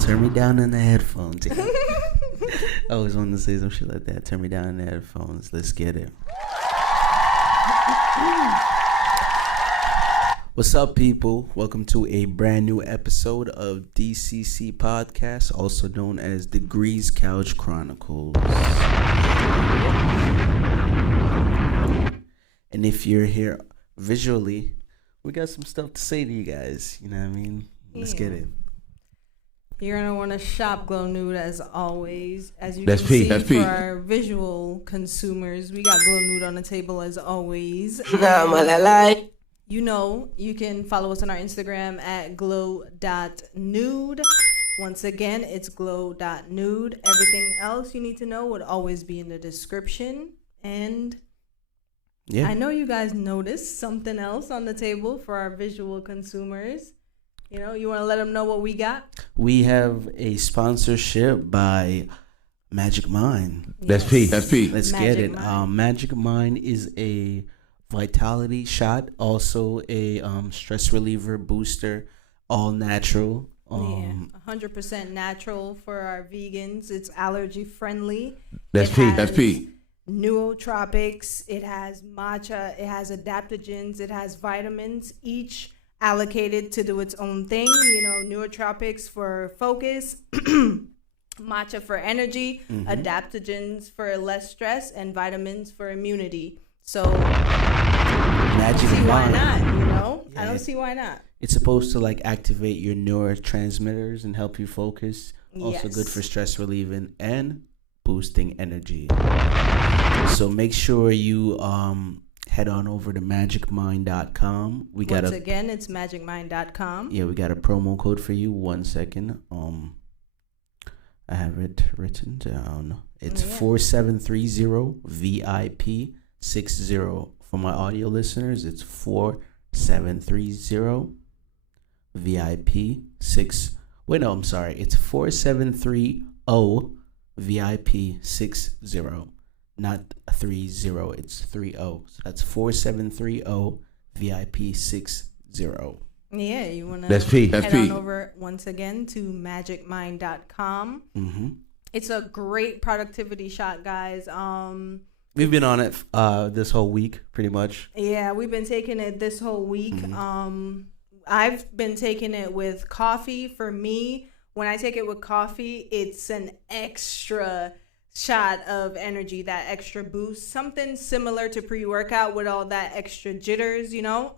Turn me down in the headphones. I always wanted to say some shit like that. Turn me down in the headphones. Let's get it. What's up, people? Welcome to a brand new episode of DCC Podcast, also known as Degrees Couch Chronicles. And if you're here visually, we got some stuff to say to you guys. You know what I mean? Let's get it. You're going to want to shop Glow Nude as always. As you can see for our visual consumers, we got Glow Nude on the table as always. You know, you can follow us on our Instagram at glow.nude. Once again, it's glow.nude. Everything else you need to know would always be in the description. And yeah, I know you guys noticed something else on the table for our visual consumers. You know, you want to let them know what we got? We have a sponsorship by Magic Mind. Yes. That's P. Let's get it. Magic Mind is a vitality shot, also a stress reliever booster, all natural. 100% natural for our vegans. It's allergy friendly. That's P. Nootropics. It has matcha. It has adaptogens. It has vitamins. Each allocated to do its own thing. You know, nootropics for focus, matcha for energy, adaptogens for less stress, and vitamins for immunity. So Magic see why Mind. not, you know? Yeah. I don't see why not. It's supposed to like activate your neurotransmitters and help you focus. Also Yes. good for stress relieving and boosting energy. So make sure you head on over to magicmind.com. Once again, it's magicmind.com. Yeah, we got a promo code for you. 1 second. I have it written down. It's 4730 VIP 60. For my audio listeners, it's 4730 VIP 6. Wait, no, I'm sorry. It's 4730 VIP 60. Not 30, it's 30. So that's 4730 VIP 60. Yeah, you want to head on over once again to magicmind.com. It's a great productivity shot, guys. We've been on it this whole week, pretty much. Yeah, we've been taking it this whole week. I've been taking it with coffee. For me, when I take it with coffee, it's an extra shot of energy, that extra boost, something similar to pre-workout with all that extra jitters, you know.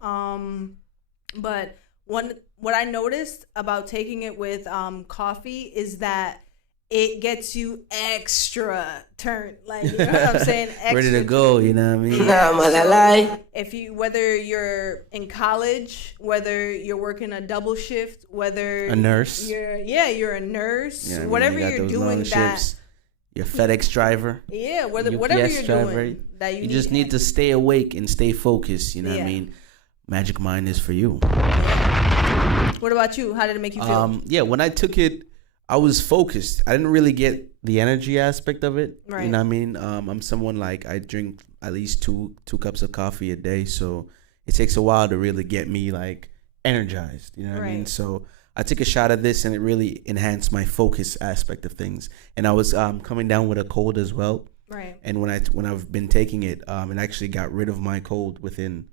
But what I noticed about taking it with coffee is that it gets you extra turned, like, you know what I'm saying? Extra ready to go, you know what I mean? So if you, whether you're in college, whether you're working a double shift, whether a nurse, you're a nurse, yeah, whatever you're doing, that shifts. Your FedEx driver. Yeah, whatever you're doing, that you just need to stay awake and stay focused. You know what I mean? Magic Mind is for you. Yeah. What about you? How did it make you feel? Yeah, when I took it, I was focused. I didn't really get the energy aspect of it. Right. You know what I mean? I'm someone like I drink at least two cups of coffee a day, so it takes a while to really get me like energized. You know what I mean? So I took a shot of this and it really enhanced my focus aspect of things. And I was coming down with a cold as well. Right. And when I've been taking it, it actually got rid of my cold within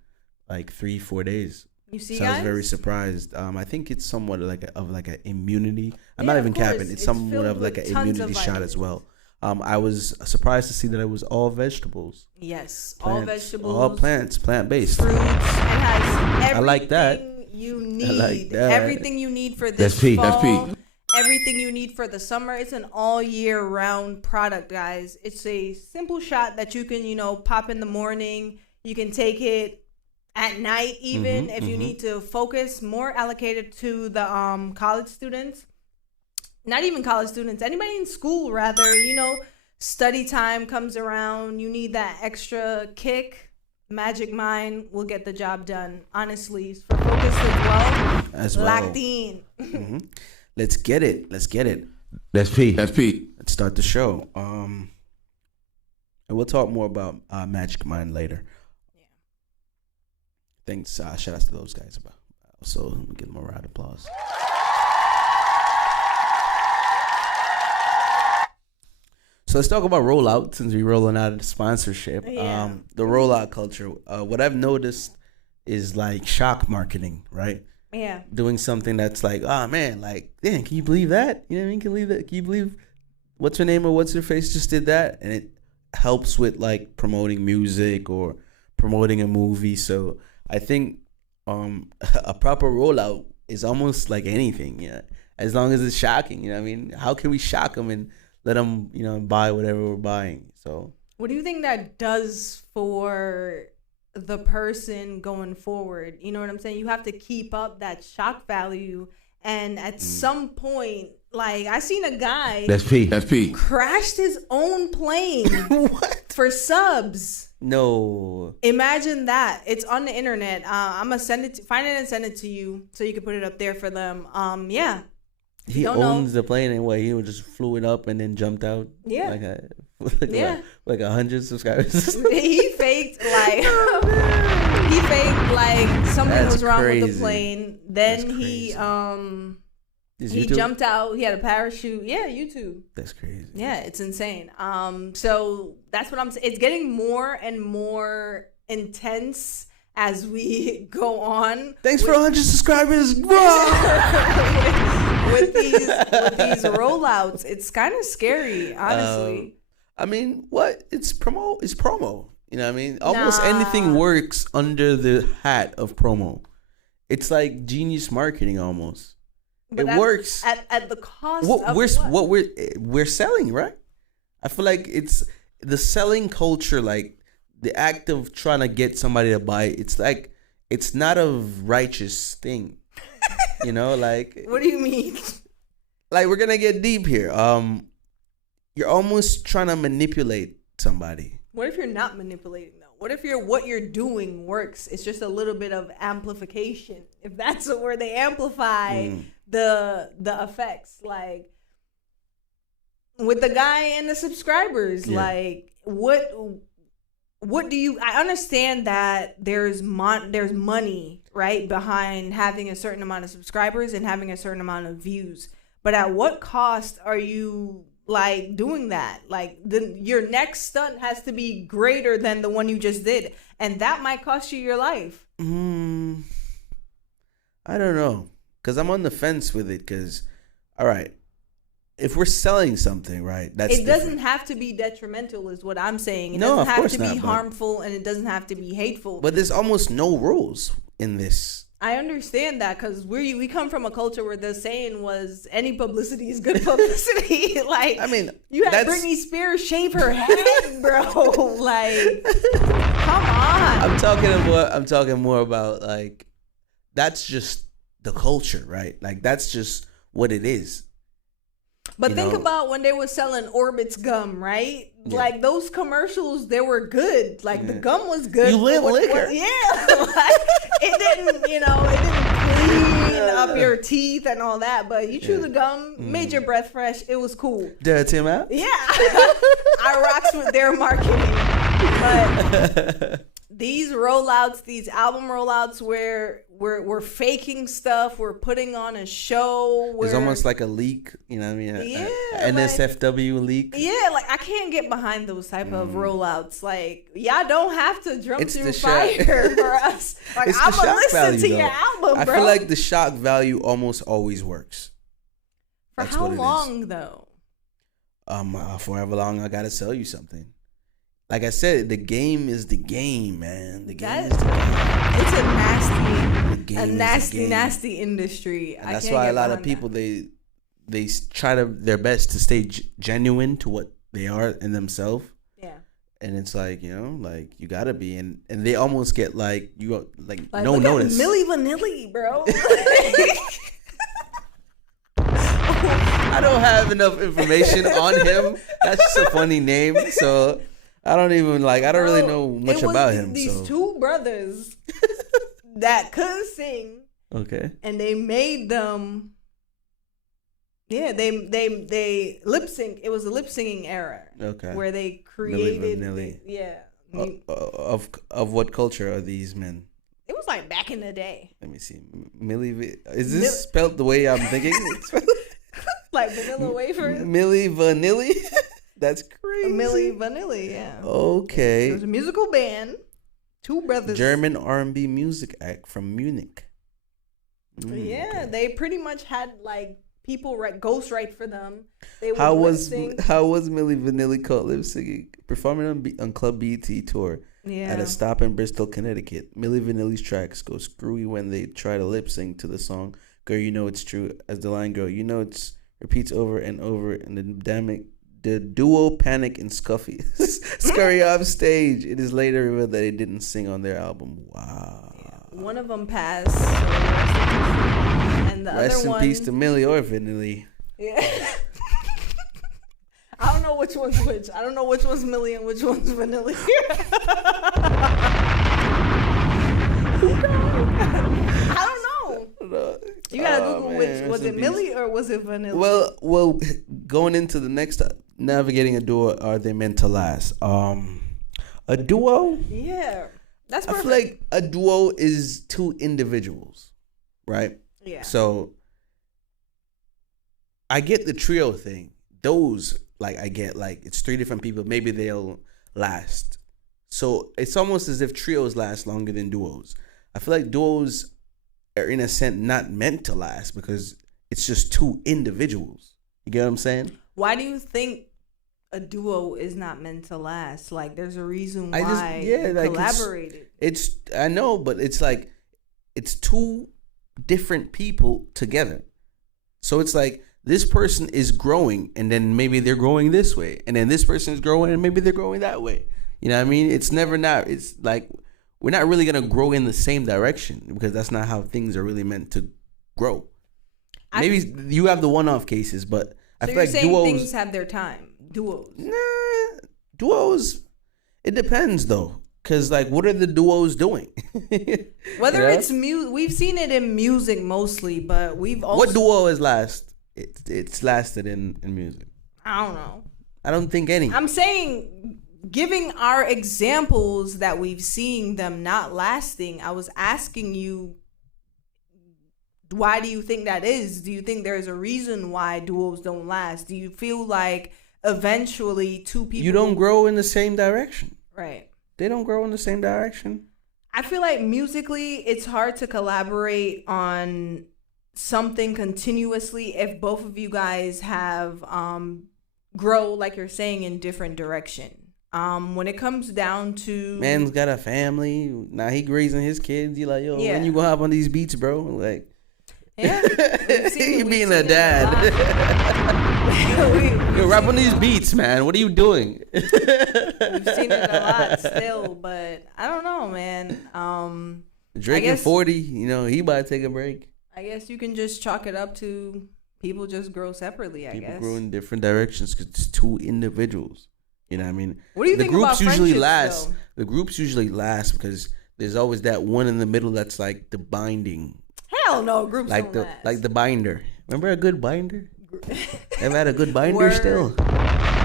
like 3-4 days. You see, so guys? I was very surprised. I think it's somewhat like an immunity. I'm not even capping. It's somewhat of like an immunity shot as well. I was surprised to see that it was all vegetables. Yes, plants, all vegetables, all plants, plant-based. Fruits. It has everything I like that. You need. I like that. Everything you need for this fall. That's P. Everything you need for the summer. It's an all year round product, guys. It's a simple shot that you can, pop in the morning. You can take it at night even if you need to focus. More allocated to the college students. Not even college students. Anybody in school, rather. Study time comes around. You need that extra kick. Magic Mind will get the job done. Honestly, for Focus as well. Lactine. Mm-hmm. Let's get it. That's P. Let's start the show. And we'll talk more about Magic Mind later. Yeah. Thanks. Shout out to those guys. So let me give them a round of applause. So let's talk about rollout since we're rolling out of the sponsorship. Yeah. The rollout culture. What I've noticed is like shock marketing, right? Yeah. Doing something that's like, oh man, like, damn, can you believe that? You know what I mean? Can you believe what's her name or what's her face just did that? And it helps with like promoting music or promoting a movie. So I think a proper rollout is almost like anything, yeah. As long as it's shocking, you know what I mean? How can we shock them and let them, you know, buy whatever we're buying? So what do you think that does for the person going forward? You know what I'm saying? You have to keep up that shock value, and at some point, like I seen a guy that's P crashed his own plane for subs. No, imagine that. It's on the internet. I'm gonna find it and send it to you so you can put it up there for them. Yeah. He owns the plane, and he just flew it up and then jumped out. Yeah. Like 100 subscribers. He faked like something was wrong with the plane. Then he jumped out. He had a parachute. Yeah, YouTube. That's crazy. Yeah, it's insane. So that's what I'm saying. It's getting more and more intense as we go on. Thanks for 100 subscribers. with these rollouts, it's kind of scary, honestly. I mean, what? It's promo. It's promo. You know what I mean? Almost anything works under the hat of promo. It's like genius marketing almost. But it works at the cost of what we're selling, right? I feel like it's the selling culture, like the act of trying to get somebody to buy it. It's like it's not a righteous thing. You know, like what do you mean? Like we're gonna get deep here. You're almost trying to manipulate somebody. What if you're not manipulating though? What if what you're doing works? It's just a little bit of amplification. If that's where they amplify the effects, like with the guy and the subscribers, like what do you? I understand that there's money, right, behind having a certain amount of subscribers and having a certain amount of views. But at what cost are you like doing that? Like your next stunt has to be greater than the one you just did, and that might cost you your life. I don't know, because I'm on the fence with it. Because all right, if we're selling something, right, that's it doesn't have to be detrimental, is what I'm saying. It doesn't have to be harmful, and it doesn't have to be hateful. But there's almost no rules in this. I understand that because we come from a culture where the saying was any publicity is good publicity. Like, I mean, you had Britney Spears shave her head, bro. Like, come on. I'm talking more about like that's just the culture, right? Like that's just what it is. But think about when they were selling Orbit's gum, right? Yeah. Like those commercials, they were good. Like the gum was good. You lit liquor. Like, it didn't clean up your teeth and all that. But you chew the gum, made your breath fresh. It was cool. Dirty him out? Yeah. I rocks with their marketing. But these rollouts, these album rollouts where we're faking stuff, we're putting on a show. It's almost like a leak, you know what I mean? Yeah. NSFW leak. Yeah, like I can't get behind those type of rollouts. Like, y'all don't have to jump through fire for us. Like, I'm going to listen to your album, bro. I feel like the shock value almost always works. For how long, though? For however long I got to sell you something. Like I said, the game is the game, man. The game is the game. It's a nasty industry. And that's why a lot of people they try their best to stay genuine to what they are in themselves. Yeah. And it's like, you know, like you gotta be, and they almost get like no look notice. At Milli Vanilli, bro. I don't have enough information on him. That's just a funny name, so. I don't really know much about him. These two brothers that could sing. Okay. And they made them. Yeah, they lip sync. It was a lip singing era. Okay. Where they created. Yeah. Of what culture are these men? It was like back in the day. Let me see. Is this spelled the way I'm thinking? Like vanilla wafer? Milli Vanilli? That's crazy. Milli Vanilli, yeah. Okay. It was a musical band. Two brothers. German R&B music act from Munich. Okay. They pretty much had like people ghostwrite for them. They would how was Milli Vanilli caught lip singing? Performing on Club BT tour at a stop in Bristol, Connecticut. Milli Vanilli's tracks go screwy when they try to lip sync to the song "Girl, You Know It's True." As the line "Girl, You Know It's" repeats over and over, and the duo panic and scurry off stage. It is later revealed that they didn't sing on their album. Wow. Yeah. One of them passed. And the rest other one. Rest in peace to Milli or Vanilli. Yeah. I don't know which one's which. I don't know which one's Milli and which one's Vanilli. I don't know. You gotta Google which. Was it Milli or was it Vanilli? Well, going into the next navigating a duo, are they meant to last? A duo? Yeah. That's perfect. I feel like a duo is two individuals, right? Yeah. So I get the trio thing. Those, like, I get, like, it's three different people. Maybe they'll last. So it's almost as if trios last longer than duos. I feel like duos are, in a sense, not meant to last because it's just two individuals. You get what I'm saying? Why do you think a duo is not meant to last? Like, there's a reason why they collaborated. I know, but it's like, it's two different people together. So it's like, this person is growing, and then maybe they're growing this way, and then this person is growing, and maybe they're growing that way. You know what I mean? It's never not. It's like we're not really gonna grow in the same direction because that's not how things are really meant to grow. Maybe you have the one-off cases, but I feel like duos. Things have their time. Duos. Nah, duos. It depends though, because like, what are the duos doing? Whether it's we've seen it in music mostly, but we've also. What duo is last? It's lasted in music. I don't know. I don't think any. I'm saying, giving our examples that we've seen them not lasting, I was asking you, why do you think that is? Do you think there's a reason why duos don't last? Do you feel like eventually two people... You don't grow in the same direction. Right. They don't grow in the same direction. I feel like musically, it's hard to collaborate on something continuously if both of you guys have grow, like you're saying, in different direction. When it comes down to man's got a family now, he raising his kids. You like, yo, when you gonna hop on these beats, bro? Like, yeah, he being a dad. Yo, rap on these beats, man. What are you doing? We've seen it a lot still, but I don't know, man. Drake and 40, you know, he about to take a break. I guess you can just chalk it up to people just grow separately, I guess. People grow in different directions because it's two individuals. You know what I mean? What do you think about friendships, though? The groups usually last because there's always that one in the middle that's like the binding. Hell no, groups like don't last. Like the binder. Remember a good binder? Ever had a good binder still?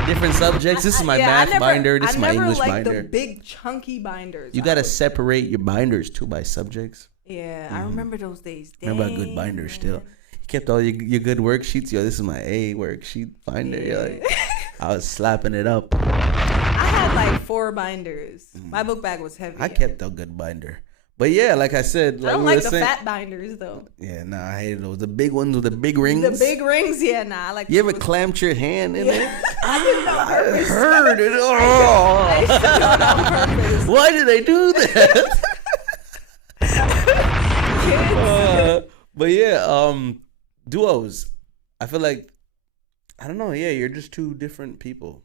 Different subjects. This is my math binder. This is my English binder. The big chunky binders. You gotta separate your binders too by subjects. Yeah, I remember those days. Remember a good binder still. You kept all your good worksheets. Yo, this is my A worksheet binder. Yeah. You're like, I was slapping it up. I had like 4 binders. My book bag was heavy. I kept a good binder. But yeah, like I said, I don't like the fat binders though. Yeah, nah, I hated those. The big ones with the big rings. The big rings, yeah, nah. I like. You ever clamped your hand in it? I did not purpose. I heard it. Oh. I used to do it on purpose. Why did they do that? But yeah, duos. I feel like, I don't know. Yeah, you're just two different people,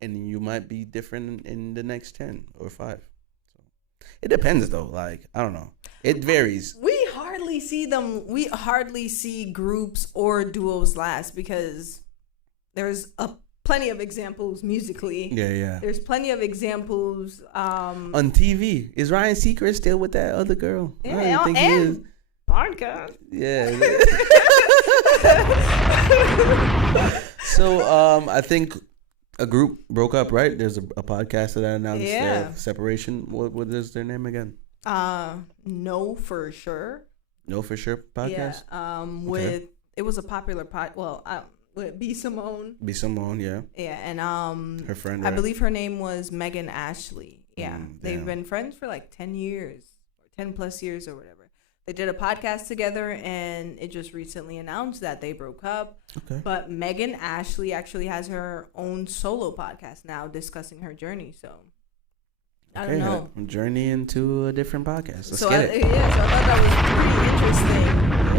and you might be different in the next 10 or 5. It depends though. Like, I don't know. It varies. We hardly see groups or duos last because there's a plenty of examples musically. Yeah. There's plenty of examples on TV. Is Ryan Seacrest still with that other girl? Yeah, I don't think he is. Podcast. Yeah. So I think a group broke up, right? There's a podcast that announced their separation. What is their name again? No For Sure. No For Sure podcast? Yeah. With it was a popular with B. Simone. B. Simone, yeah. Yeah, and her friend, I believe her name was Megan Ashley. Yeah. They've been friends for like 10 years or 10 plus years or whatever. They did a podcast together, and it just recently announced that they broke up. Okay. But Megan Ashley actually has her own solo podcast now discussing her journey. So I don't know. Journey into a different podcast. Let's get it. Yeah, so I thought that was pretty interesting.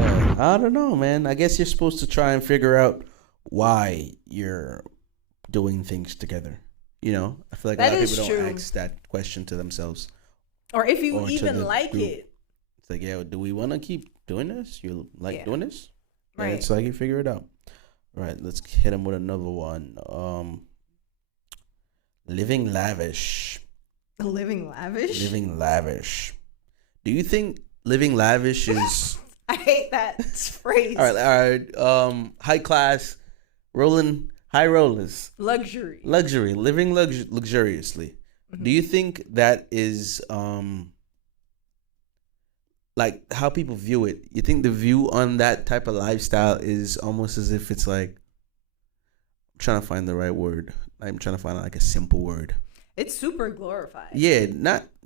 Yeah, I don't know, man. I guess you're supposed to try and figure out why you're doing things together. You know, I feel like a lot of people don't ask that question to themselves. Or if you even like it. It's like, yeah, do we want to keep doing this? You like doing this? Right. And it's like you figure it out. All right, let's hit him with another one. Living lavish. Living lavish? Living lavish. Do you think living lavish is... I hate that phrase. All right. High class, high rollers. Luxury. Living luxuriously. Mm-hmm. Do you think that is... like how people view it? You think the view on that type of lifestyle is almost as if it's like, I'm trying to find the right word. I'm trying to find like a simple word. It's super glorified. Yeah,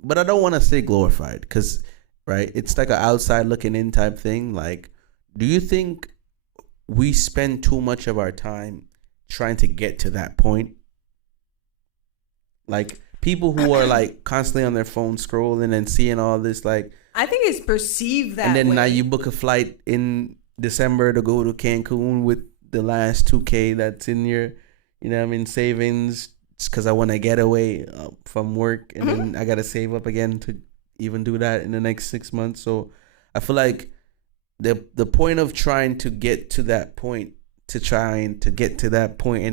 but I don't want to say glorified because, right, it's like an outside looking in type thing. Like, do you think we spend too much of our time trying to get to that point? Like people who are like constantly on their phone scrolling and seeing all this, like, I think it's perceived that way. And then now you book a flight in December to go to Cancun with the last $2,000 that's in your, savings. It's because I want to get away from work. And then I got to save up again to even do that in the next 6 months. So I feel like the point of trying to get to that point, and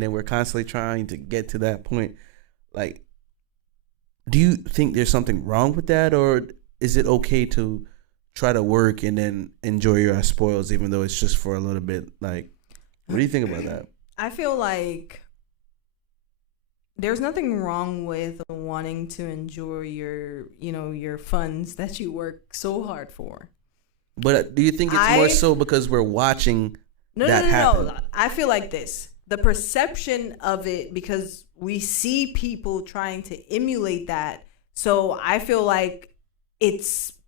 then we're constantly trying to get to that point. Like, do you think there's something wrong with that, or is it okay to try to work and then enjoy your spoils, even though it's just for a little bit? Like, what do you think about that? I feel like there's nothing wrong with wanting to enjoy your funds that you work so hard for. But do you think it's more so because we're watching that happen? No. I feel like this. The perception of it, because we see people trying to emulate that. So I feel like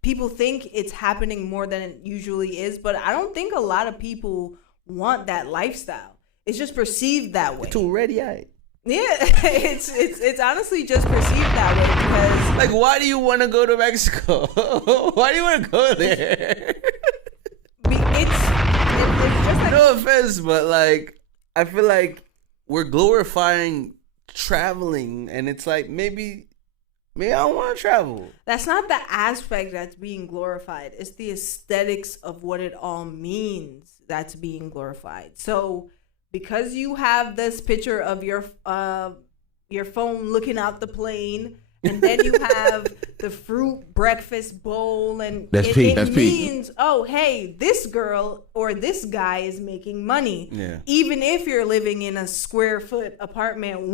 people think it's happening more than it usually is, but I don't think a lot of people want that lifestyle. It's just perceived that way. It's already right. Yeah, it's honestly just perceived that way because, like, why do you want to go to Mexico? Why do you want to go there? It's just like, no offense, but like I feel like we're glorifying traveling, and it's like maybe I don't want to travel. That's not the aspect that's being glorified. It's the aesthetics of what it all means that's being glorified. So because you have this picture of your phone looking out the plane, and then you have the fruit breakfast bowl, and it means, oh, hey, this girl or this guy is making money. Yeah. Even if you're living in a 1 square foot apartment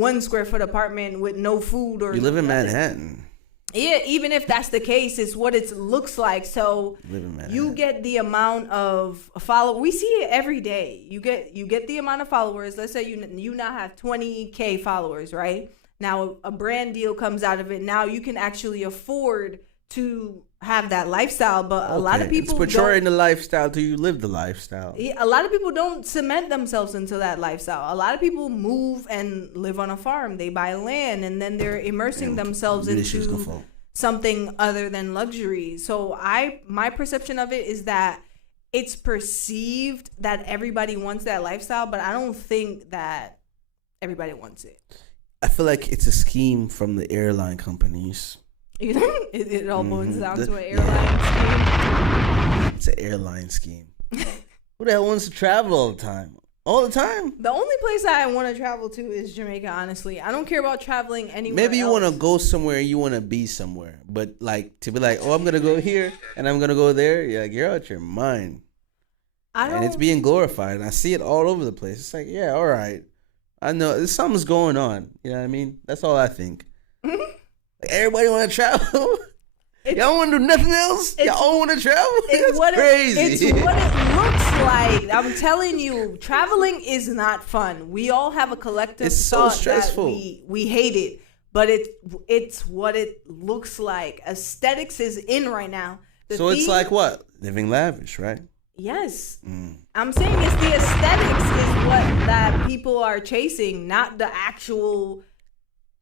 with no food or you live in Manhattan. Yeah, even if that's the case, it's what it looks like. So you get the amount of follow. We see it every day. You get the amount of followers. Let's say you now have 20K followers, right? Now a brand deal comes out of it. Now you can actually afford to have that lifestyle. But a lot of people it's portraying the lifestyle till you live the lifestyle. A lot of people don't cement themselves into that lifestyle. A lot of people move and live on a farm. They buy land, and then they're immersing themselves into something other than luxury. So my perception of it is that it's perceived that everybody wants that lifestyle, but I don't think that everybody wants it. I feel like it's a scheme from the airline companies. It all boils down to an airline scheme. It's an airline scheme. Who the hell wants to travel all the time? All the time. The only place I want to travel to is Jamaica, honestly. I don't care about traveling anywhere Maybe you want to go somewhere, you want to be somewhere. But like to be like, oh, I'm going to go here and I'm going to go there. You're out your mind. And it's being glorified. And I see it all over the place. It's like, yeah, all right. I know something's going on. You know what I mean? That's all I think. Like, everybody want to travel. Y'all want to do nothing else? Y'all all want to travel? It's crazy. It's what it looks like. I'm telling you, traveling is not fun. We all have a collective thought stressful. That we hate it, but it's what it looks like. Aesthetics is in right now. It's like what? Living lavish, right? Yes. I'm saying it's the aesthetics is what that people are chasing, not the actual.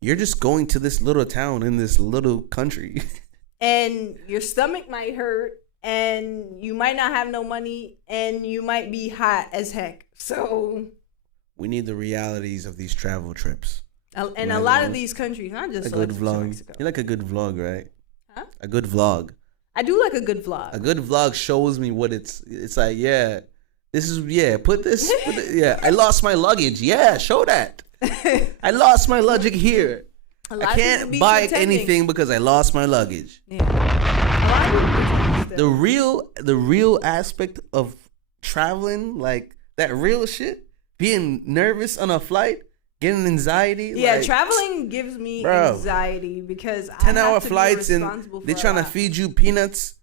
You're just going to this little town in this little country. And your stomach might hurt, and you might not have no money, and you might be hot as heck. So we need the realities of these travel trips. And a lot of these countries, not just a good vlog. You like a good vlog, right? Huh? A good vlog. I do like a good vlog. A good vlog shows me what it's like. Yeah, this is put this. I lost my luggage. Yeah, show that. I lost my luggage here. I can't buy anything because I lost my luggage. Yeah. A lot of people the real aspect of traveling, like that real shit, being nervous on a flight, getting anxiety. Yeah, like, traveling gives me anxiety because 10-hour flights and they're trying to feed you peanuts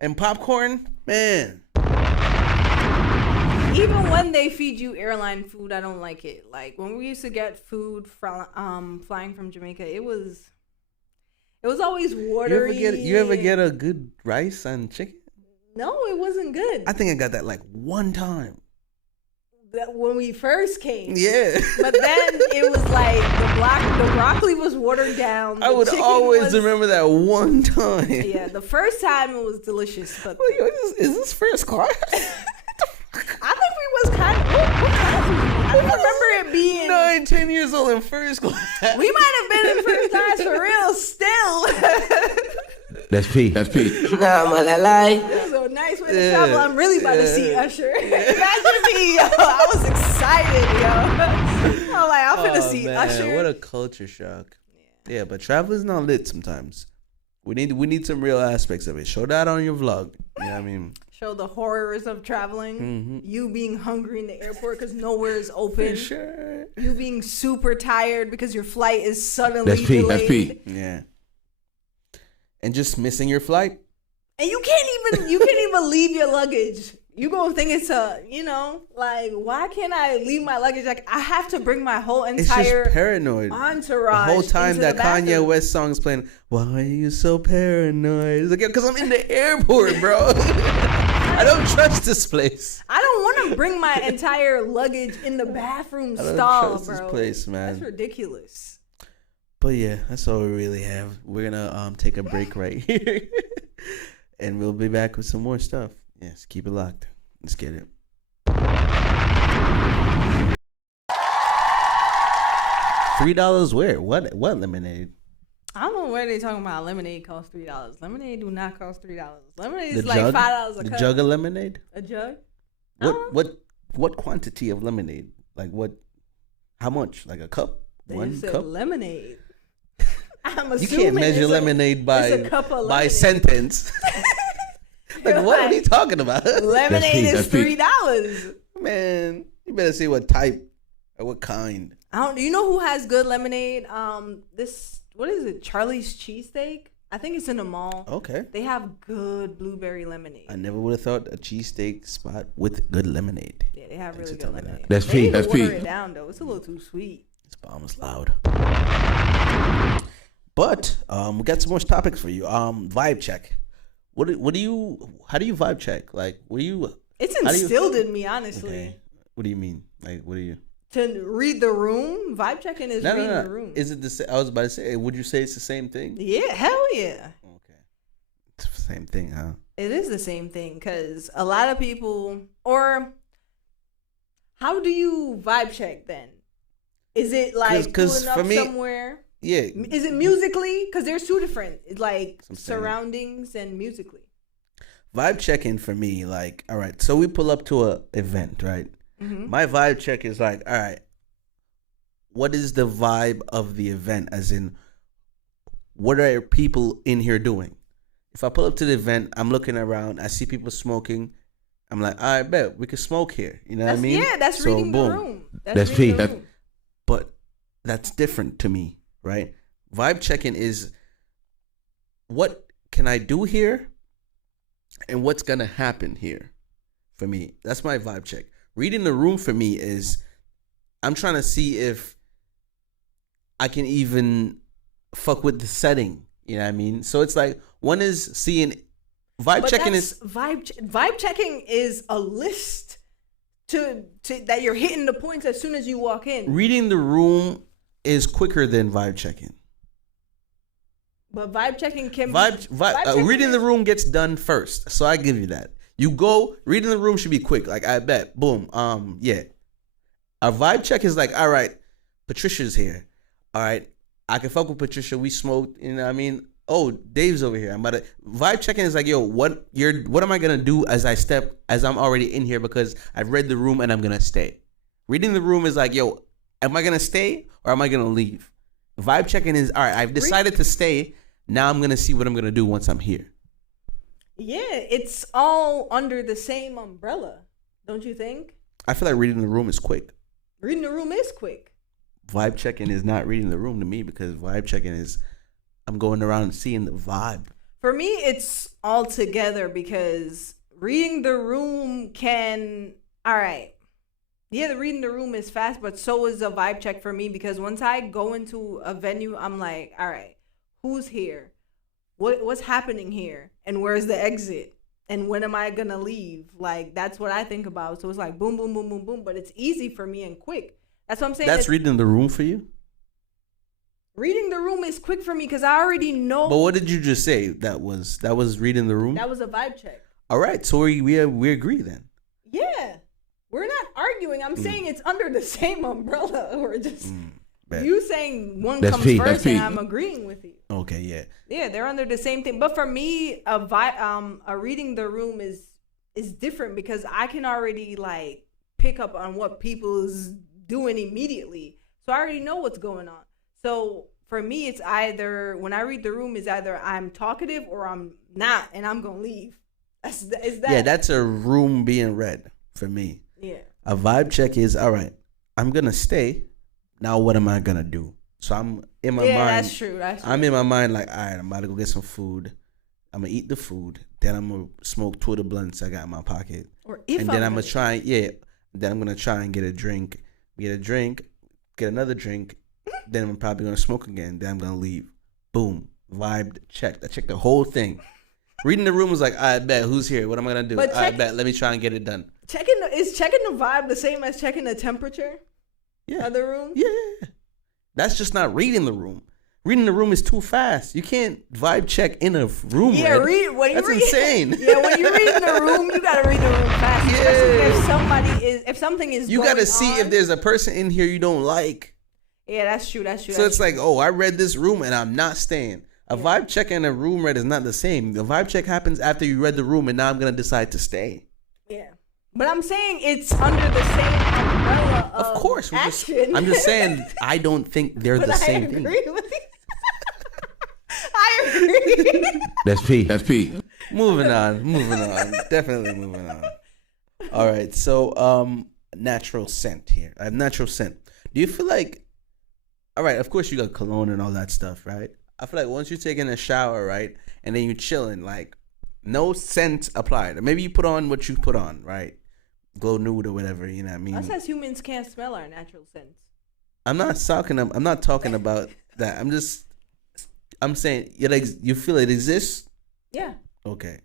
and popcorn. Man. Even when they feed you airline food, I don't like it. Like when we used to get food from flying from Jamaica, it was always watery. You ever get a good rice and chicken? No, it wasn't good. I think I got that like one time. When we first came. Yeah. But then it was like the broccoli was watered down. I would always remember that one time. Yeah, the first time it was delicious. But is this first class? I think we was kind of. What class was we? I remember it being 9, 10 years old in first class. We might have been in first class for real. Still. That's P. That's P. Nah, man, I lie. So nice way to travel. I'm really about to see Usher. Imagine me, yo. I was excited, yo. I'm like, I'm finna see Usher. What a culture shock. Yeah, but traveling's not lit sometimes. We need some real aspects of it. Show that on your vlog. You know what I mean? Show the horrors of traveling. Mm-hmm. You being hungry in the airport because nowhere is open. For sure. You being super tired because your flight is suddenly delayed. That's P. Yeah. And just missing your flight. And you can't even leave your luggage. You gonna think it's like, why can't I leave my luggage? Like, I have to bring my whole entire it's just paranoid entourage. The whole time that Kanye West song is playing, why are you so paranoid? It's like, because I'm in the airport, bro. I don't trust this place. I don't want to bring my entire luggage in the bathroom stall, bro. This place, man. That's ridiculous. But yeah, that's all we really have. We're gonna take a break right here, and we'll be back with some more stuff. Yes, keep it locked. Let's get it. $3 where? What lemonade? I don't know where they talking about. Lemonade costs $3. Lemonade do not cost $3. Lemonade is like $5 a cup. The jug of lemonade? A jug? What quantity of lemonade? Like what? How much? Like a cup? One cup? Lemonade. I'm assuming you can't measure lemonade by sentence. Like, what are you talking about? Lemonade is $3. Man, you better see what type or what kind. You know who has good lemonade? What is it? Charlie's Cheesesteak? I think it's in the mall. Okay. They have good blueberry lemonade. I never would have thought a cheesesteak spot with good lemonade. Yeah, they have really good lemonade. That's P. That's P. Water it down though. It's a little too sweet. This bomb is loud. But we got some more topics for you. Vibe check. How do you vibe check? Like, It's instilled in me, honestly. Okay. What do you mean? Like, what do you? To read the room? Vibe checking is reading the room. Is it the same? I was about to say, would you say it's the same thing? Yeah, hell yeah. Okay. It's the same thing, huh? It is the same thing because a lot of people, or how do you vibe check then? Is it like pulling up somewhere? Yeah. Is it musically? Because there's two different, like surroundings and musically. Vibe checking for me, like, all right, so we pull up to a event, right? My vibe check is like, all right, what is the vibe of the event? As in, what are people in here doing? If I pull up to the event, I'm looking around, I see people smoking. I'm like, I bet we could smoke here. You know what I mean? Yeah, that's reading the room. That's P. But that's different to me, right? Vibe checking is, what can I do here and what's going to happen here for me. That's my vibe check. Reading the room for me is, I'm trying to see if I can even fuck with the setting. You know what I mean? So it's like, one is seeing, vibe checking is... Vibe checking is a list to that you're hitting the points as soon as you walk in. Reading the room is quicker than vibe checking. But vibe checking can reading the room gets done first, so I give you that. You go, reading the room should be quick. Like, I bet, boom, yeah. A vibe check is like, all right, Patricia's here. All right, I can fuck with Patricia. We smoked, you know what I mean? Oh, Dave's over here. Vibe checking is like, yo, what am I gonna do as I'm already in here because I've read the room and I'm gonna stay. Reading the room is like, yo, am I gonna stay or am I gonna leave? Vibe checking is, all right, I've decided to stay. Now I'm gonna see what I'm gonna do once I'm here. Yeah, it's all under the same umbrella, don't you think? I feel like reading the room is quick. Reading the room is quick. Vibe checking is not reading the room to me, because vibe checking is, I'm going around and seeing the vibe. For me, it's all together, because reading the room can, all right. Yeah, the reading the room is fast, but so is a vibe check for me, because once I go into a venue, I'm like, all right, who's here? What's happening here? And where's the exit? And when am I gonna leave? Like, that's what I think about. So it's like boom, boom, boom, boom, boom. But it's easy for me and quick. That's what I'm saying. That's reading the room for you? Reading the room is quick for me because I already know. But what did you just say? That was reading the room? That was a vibe check. All right, so we agree then. Yeah. We're not arguing. I'm saying it's under the same umbrella. We're just you saying one comes first and I'm agreeing with you. Okay, yeah. Yeah, they're under the same thing. But for me, a reading the room is different, because I can already like pick up on what people's doing immediately. So I already know what's going on. So for me, it's either, when I read the room, is either I'm talkative or I'm not, and I'm gonna leave. Is that? Yeah, that's a room being read for me. Yeah. A vibe check is, all right, I'm gonna stay. Now what am I gonna do? So I'm in my mind. Yeah, that's true. I'm in my mind like, all right, I'm about to go get some food. I'm gonna eat the food. Then I'm gonna smoke 2 of the blunts I got in my pocket. Then I'm gonna try. Yeah. Then I'm gonna try and get a drink. Get another drink. Then I'm probably gonna smoke again. Then I'm gonna leave. Boom. Vibe checked. I checked the whole thing. Reading the room was like, I bet, who's here? What am I gonna do? I bet. Let me try and get it done. Is checking the vibe the same as checking the temperature? Yeah. Of the room? Yeah. That's just not reading the room. Reading the room is too fast. You can't vibe check in a room. Yeah, that's insane. Yeah, when you read in the room, you gotta read the room fast. Yeah. Especially if something is. You gotta see if there's a person in here you don't like. Yeah, that's true. So it's like, oh, I read this room and I'm not staying. A vibe check and a room read is not the same. The vibe check happens after you read the room, and now I'm gonna decide to stay. Yeah, but I'm saying it's under the same umbrella of course, action. I'm just saying I don't think they're the same thing. With you. I agree. That's P. Moving on. Definitely moving on. All right, so natural scent here. I have natural scent. Do you feel like, all right, of course you got cologne and all that stuff, right? I feel like once you're taking a shower, right, and then you're chilling, like, no scent applied. Or maybe you put on what you put on, right? Glow Nude or whatever, you know what I mean? Us as humans can't smell our natural scents. I'm not talking about that. I'm saying, you feel it exists? Yeah. Okay.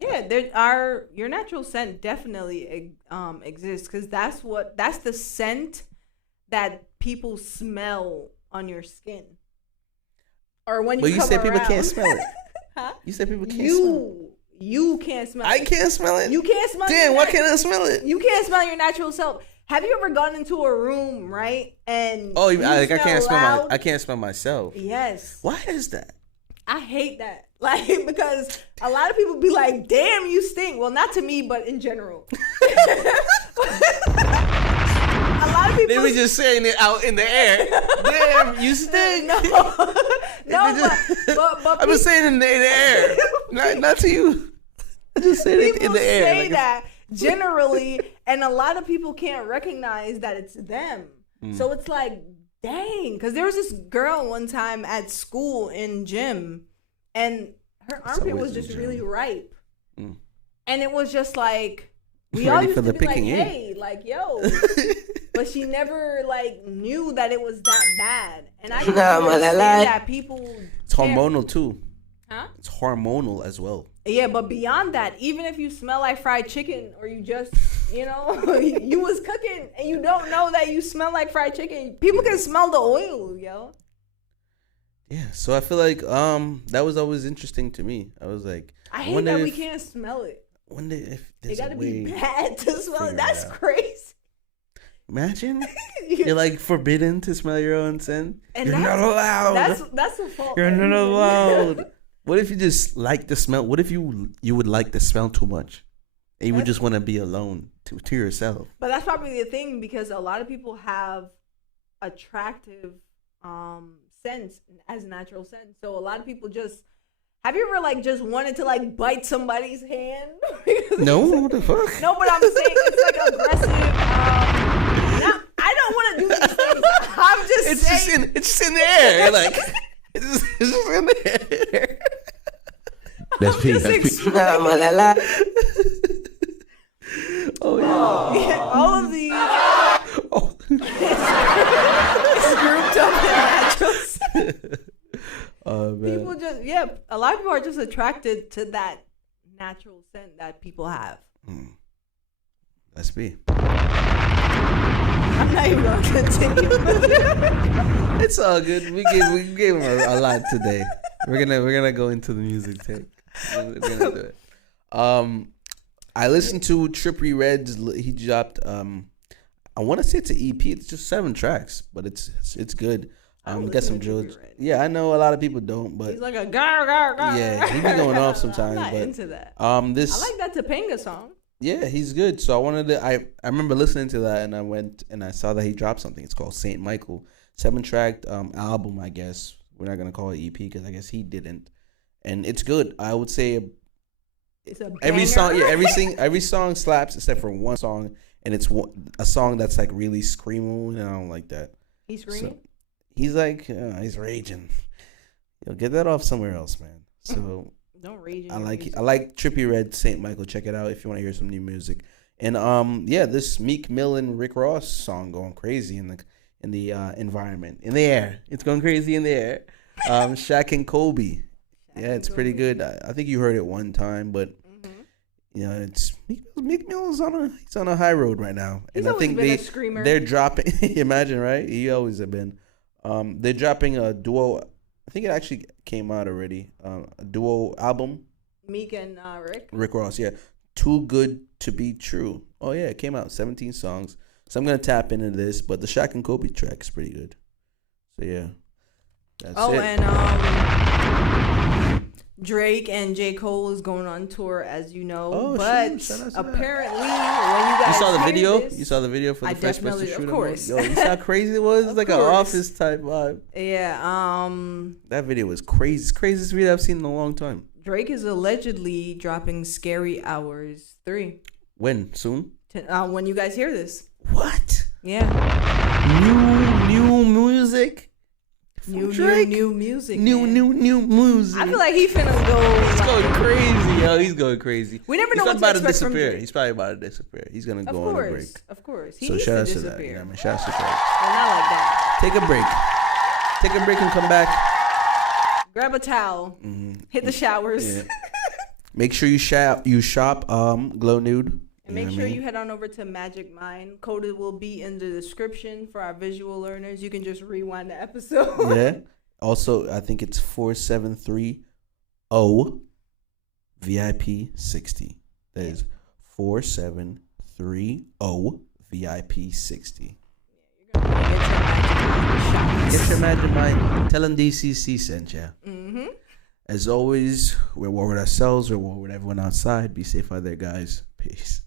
Yeah, your natural scent definitely exists, because that's the scent that people smell on your skin. Or when you said around. People can't smell it. Huh? You said people can't smell it. You can't smell it. I can't smell it. You can't smell it. Damn, why can't I smell it? You can't smell your natural self. Have you ever gone into a room, right? And I can't smell myself. Yes. Why is that? I hate that. Like, because a lot of people be like, damn, you stink. Well, not to me, but in general. of people. They were just saying it out in the air. Damn, you stink. No, but I've been saying it in the air. Not to you. I just said it in the air. People say that generally, and a lot of people can't recognize that it's them. So it's like, dang. Because there was this girl one time at school in gym, and her armpit was just really ripe. And it was just like, we all used to be like, hey, like, yo. But she never, like, knew that it was that bad. And I used to understand that people... It's hormonal, too. Huh? It's hormonal as well. Yeah, but beyond that, even if you smell like fried chicken or you just, you know, you was cooking and you don't know that you smell like fried chicken, people can smell the oil, yo. Yeah, so I feel like that was always interesting to me. I was like, I hate that we can't smell it. Wonder if it gotta be bad to smell it. That's crazy. Imagine you're like forbidden to smell your own scent. And you're not allowed. That's a fault. You're not allowed. What if you just like the smell? What if you would like the smell too much, and you would just want to be alone to yourself? But that's probably the thing, because a lot of people have attractive scents as natural scents. So a lot of people just. Have you ever like just wanted to like bite somebody's hand? No, what the fuck? No, but I'm saying it's like aggressive. I don't want to do these things. I'm just saying. It's just in the air. Like it's just in the air. That's peace. Oh yeah. All of these. It's grouped up in naturals. Oh, man. People just a lot of people are just attracted to that natural scent that people have. Let's be. I'm not even gonna continue. It's all good. We gave him a lot today. We're gonna go into the music tape. We're gonna do it. I listened to Trippie Redd's. He dropped. I want to say it's an EP. It's just 7 tracks, but it's good. Get some George. Yeah, I know a lot of people don't, but he's like a gar. Yeah, he be going off sometimes. I'm not but into that. I like that Topanga song. Yeah, he's good. So I wanted to. I remember listening to that, and I went and I saw that he dropped something. It's called Saint Michael, 7-track album. I guess we're not gonna call it EP because I guess he didn't, and it's good. I would say it's a every song. Yeah, every song slaps except for one song, and it's a song that's like really screamo, and I don't like that. He's screaming. So, he's like, he's raging. Yo, get that off somewhere else, man. So don't rage. I like Trippie Redd, Saint Michael. Check it out if you want to hear some new music. And this Meek Mill and Rick Ross song going crazy in the environment, in the air. It's going crazy in the air. Shaq and Kobe. Yeah, it's pretty good. I think you heard it one time, but you know, it's Meek Mill's he's on a high road right now, and I think been a screamer. They're dropping. Imagine, right? He always have been. They're dropping a duo. I think it actually came out already. A duo album. Meek and Rick. Rick Ross, yeah. Too Good to Be True. Oh yeah, it came out. 17 songs. So I'm gonna tap into this, but the Shaq and Kobe track is pretty good. So yeah. That's it. And Drake and J. Cole is going on tour, as you know. Oh, but apparently, when you guys saw the video, this, you saw the video for the Fresh Prince to shoot. Of course. Yo, you saw how crazy it was? It's like an office type vibe. Yeah. That video was crazy. It's the craziest video I've seen in a long time. Drake is allegedly dropping Scary Hours 3. When? Soon? When you guys hear this. What? Yeah. New music. New music. New music. I feel like he finna go. He's going crazy, yo. He's going crazy. We never know what to expect from Drake. He's probably about to disappear. He's gonna go on a break. Of course. He needs to disappear. I mean, shout out to Drake. Well, not like that. Take a break. Take a break and come back. Grab a towel. Hit the showers. Yeah. Make sure you shop Glow Nude. And make sure you head on over to Magic Mind. Code will be in the description for our visual learners. You can just rewind the episode. Yeah. Also, I think it's 4730 VIP 60. That is 4730 VIP 60. You're gonna get your Magic Mind. Tell them DCC sent ya. As always, we're war with ourselves. We're war with everyone outside. Be safe out there, guys. Peace.